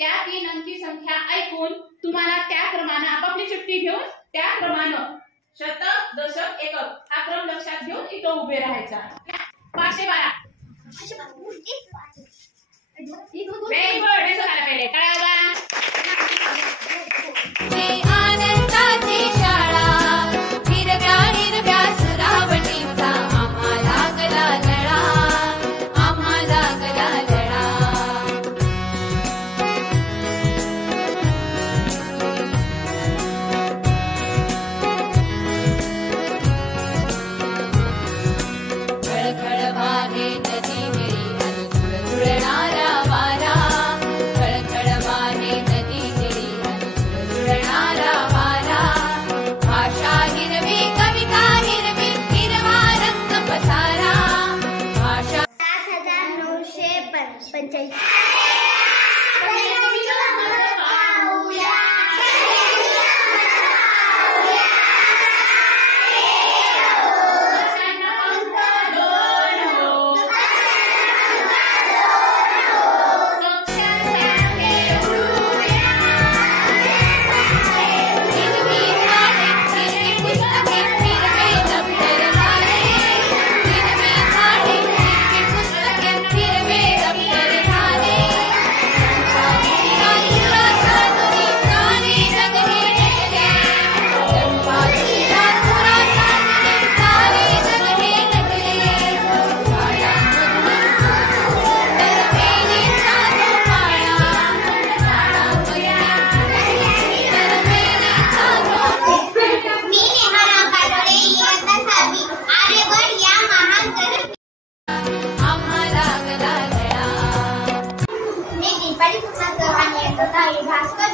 त्या 3 अंकी संख्या ऐकून तुम्हाला त्याप्रमाणे आपापली चिठ्ठी घेऊन त्याप्रमाणे शतक दशक एकक हा क्रम लक्षात घेऊन इथं उभे राहायचा. 512 व्हेरी गुड. हे झालं पहिले कळालं. आनंदाची शाळा हिरव्या हिरव्या सुरावटीचा आम्हाला गला लळा, आम्हाला गला लळा. खळखळ वाहे नदी गिरी अनुसुर जुळणारा वारा, खळखळ वाहे नदी गिरी अनुसुर जुळणारा वारा. भाषा हिरवी कविता हिरवी हिरवा रंग पसारा. भाषा 7985. हिरवी झाडे हिरवी पुस्तके हिरवे दप्तर झाले, हिरवी झाडे हिरवी पुस्तके हिरवे दप्तर झाले. चंपाजीला सानुरी सारे जग हे नटले, चंपाजीला तुरा सानुरी सारे जग हे नटले. झाडांमधून सुंदर वेलीचा झोपाळा, झाडांमधून सुंदर वेलीचा झोपाळा. मी नेहाला कालोरे इयत्ता 6वी. आर्यभट या महान गणित. आम्हाला गला लळा. मी दीपाली कृष्ण चव्हाण इयत्ता 10वी. भास्कर